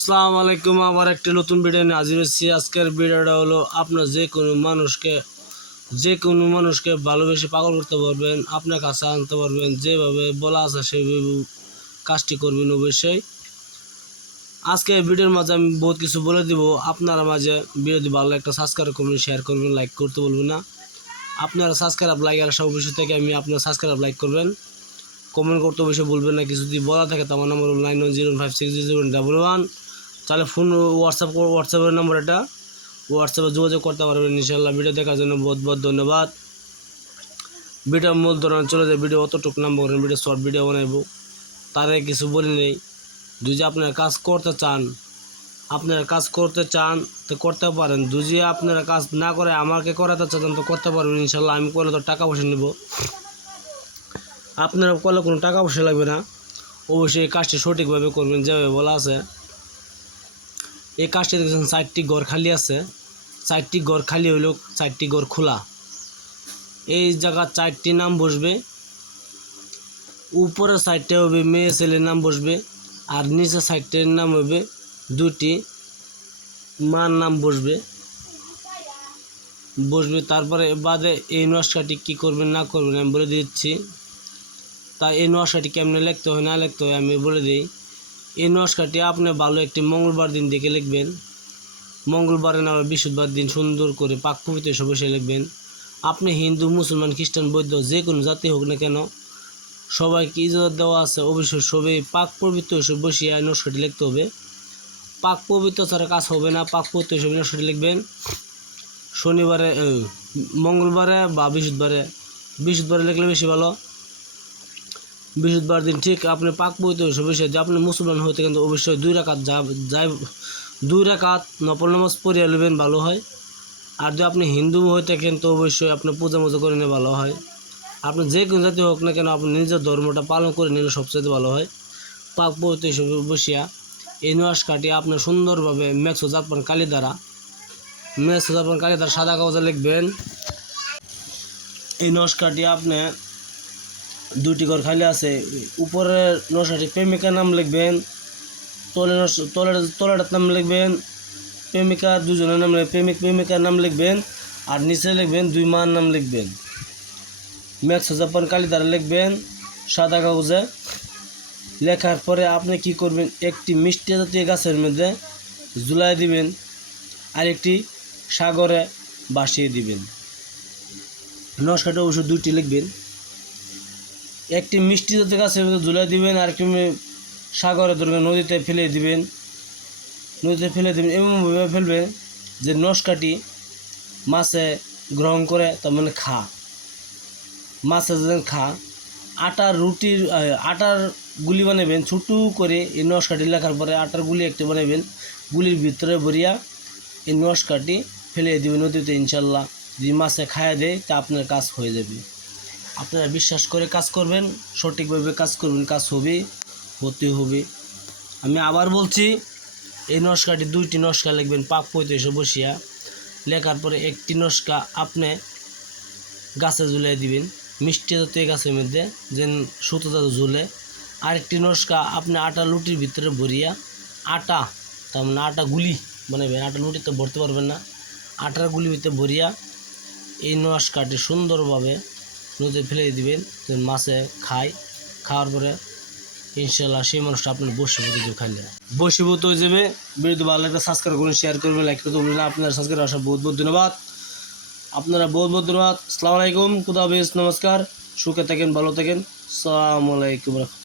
আসসালামু আলাইকুম, আবার একটি নতুন ভিডিও নিয়ে হাজির হচ্ছি আজকের ভিডিওটা হলো, আপনার যে কোনো মানুষকে, যে কোনো মানুষকে ভালোবেসে পাগল করতে পারবেন, আপনার কাছে আনতে পারবেন, যেভাবে বলা আছে সেইভাবে কাজটি করবেন অবশ্যই। আজকে ভিডিওর মাঝে আমি বহুত কিছু বলে দিব। আপনারা মাঝে ভিডিওটি ভালো একটা সাবস্ক্রাইব করবেন শেয়ার করবেন লাইক করতে বলবেন না। আপনারা সাবস্ক্রাইব লাইক আর সব বিষয় থেকে আমি আপনার সাবস্ক্রাইব লাইক করবেন। কমেন্ট করতে অবশ্যই বলবেন না। কিছু যদি বলা থাকে তো আমার নম্বর nine one zero five six zero double one তাহলে ফোন হোয়াটসঅ্যাপ হোয়াটসঅ্যাপের নম্বর এটা। হোয়াটসঅ্যাপে যোগাযোগ করতে পারবেন ইনশাল্লাহ ভিডিও দেখার জন্য বহুত বহুত ধন্যবাদ। ভিডিও মূল ধরনের চলে যায় ভিডিও অতটুকু নাম করেন ভিডিও শর্ট ভিডিও বানাইব। তার কিছু বলি নেই। যদি আপনারা কাজ করতে চান আপনারা কাজ করতে চান, তো করতে পারেন। যদি আপনারা কাজ না করে আমাকে করাতে চান তো করতে পারবেন ইনশাল্লাহ আমি করলে তো টাকা পয়সা নেব। আপনারা করলে কোনো টাকা পয়সা লাগবে না। অবশ্যই কাজটি সঠিকভাবে করবেন, যেভাবে বলা আছে। এই কাজটি দেখছেন চারটি ঘর খালি আছে। চারটি ঘর খালি হইলেও চারটি ঘর খোলা। এই জায়গা চারটি নাম বসবে উপরে সাইডটা হবে মেয়ে ছেলের নাম বসবে, আর নিচে সাইডটার নাম হবে দুটি মার নাম বসবে। বসবে, তারপরে বাদে এই নকশাটি কী করবেন, না করবেন আমি বলে দিচ্ছি। তা এই নকশাটি কেমনে লিখতে হয়, না লিখতে হয় আমি বলে দিই। এই নকশাটি আপনি ভালো একটি মঙ্গলবার দিন দেখে লিখবেন। মঙ্গলবারে না বৃহস্পতিবার দিন সুন্দর করে পাক পবিত্র এসে বসে লিখবেন। আপনি হিন্দু, মুসলমান, খ্রিস্টান, বৌদ্ধ, যে কোনো জাতি হোক না কেন, সবাইকে ইজাজত দেওয়া আছে। অবশ্যই সবাই পাক পবিত্র এসে বসিয়ে নকশাটি লিখতে হবে। পাক পবিত্র ছাড়া কাজ হবে না। পাক পবিত্র এসে নকশাটি লিখবেন। শনিবারে মঙ্গলবারে বা বৃহস্পতিবারে। বৃহস্পতিবারে লিখলে বেশি ভালো। বৃহস্পতিবার দিন, ঠিক আপনি পাক বইতে বসে যে আপনি মুসলমান হইতে কিন্তু অবশ্যই দুই রাকাত যা যাই, দুই রাকাত নফল নামাজ পড়িয়া নেবেন ভালো হয়। আর যদি আপনি হিন্দু হয়ে থাকেন তো অবশ্যই আপনি পূজা মজা করে নিলে ভালো হয়। আপনি যে কোনো জাতি হোক না কেন আপনি নিজের ধর্মটা পালন করে নিলে সবচেয়ে ভালো হয়। পাক বইতে হিসেবে বসিয়া এই নয়াস কাটিয়ে আপনি সুন্দরভাবে ম্যাক্স জাতপান কালি দ্বারা ম্যাক্স জাতপান কালি দ্বারা সাদা কাগজে লিখবেন। এই নস কাটিয়ে আপনি দুটি ঘর খালি আছে উপরের নশাটি প্রেমিকার নাম লিখবেন, তলে তলের তলাটার নাম লিখবেন, প্রেমিকা দুজনের নাম প্রেমিক, প্রেমিকার নাম লিখবেন, আর নিচে লিখবেন দুই মার নাম লিখবেন। ম্যাক্স জাপান কালি দ্বারা লিখবেন, সাদা কাগজে। লেখার পরে আপনি কি করবেন? একটি মিষ্টি জাতীয় গাছের মধ্যে ঝুলাই দিবেন আর একটি সাগরে বাসিয়ে দিবেন। নস্কাটা অবশ্য দুইটি লিখবেন। একটি মিষ্টি জাতীয় গাছের মধ্যে ঝুলাই দিবেন আর একটি সাগরে ধরবেন নদীতে ফেলে দিবেন। নদীতে ফেলে দিবেন এমনভাবে ফেলবেন যে নস্কাটি মাছে গ্রহণ করে তার মানে খা। মাছে যেন খা। আটার রুটির আটার গুলি বানাবেন, ছোটো করে এই নস্কাটি লেখার পরে আটার গুলি একটি বানাবেন। গুলির ভিতরে ভরিয়া এই নস্কাটি ফেলে দিবেন নদীতে, ইনশাল্লাহ। যদি মাছে খায়া দেয়, তা আপনার কাজ হয়ে যাবে। আপনারা বিশ্বাস করে কাজ করবেন, সঠিকভাবে কাজ করবেন, কাজ হবে, হতে হবে। আমি আবার বলছি, এই নস্কাটি দুইটি নস্কা লিখবেন, পাক পঁয়ত্রিশে বসিয়া। লেখার পরে একটি নস্কা আপনি গাছে ঝুলিয়ে দিবেন, মিষ্টি জাতীয় গাছের মধ্যে, যেন সুতো যাতে ঝুলে। আরেকটি নস্কা আপনি আটা লুটির ভিতরে ভরিয়া, আটা, তার মানে আটা গুলি বানাবেন আটা লুটিতে ভরতে পারবেন না। আটার গুলি ভিতরে ভরিয়া এই নস্কাটি সুন্দরভাবে নদীতে ফেলে দিবেন মাছে খায় খাওয়ার পরে ইনশাল্লাহ সেই মানুষটা আপনার বসীভূত হয়ে খাইলে। বসীভূত হয়ে যাবে। বিরুদ্ধে ভালো লাগলে সাবস্ক্রাইব করুন শেয়ার করবেন লাইক করতে বলবেন আপনার সাবস্ক্রাইব আসা বহুত বহুত ধন্যবাদ। আপনারা বহুত বহুত ধন্যবাদ। আসসালামু আলাইকুম। খুদা নমস্কার। সুখে থাকেন, ভালো থাকেন। সালামু আলাইকুম।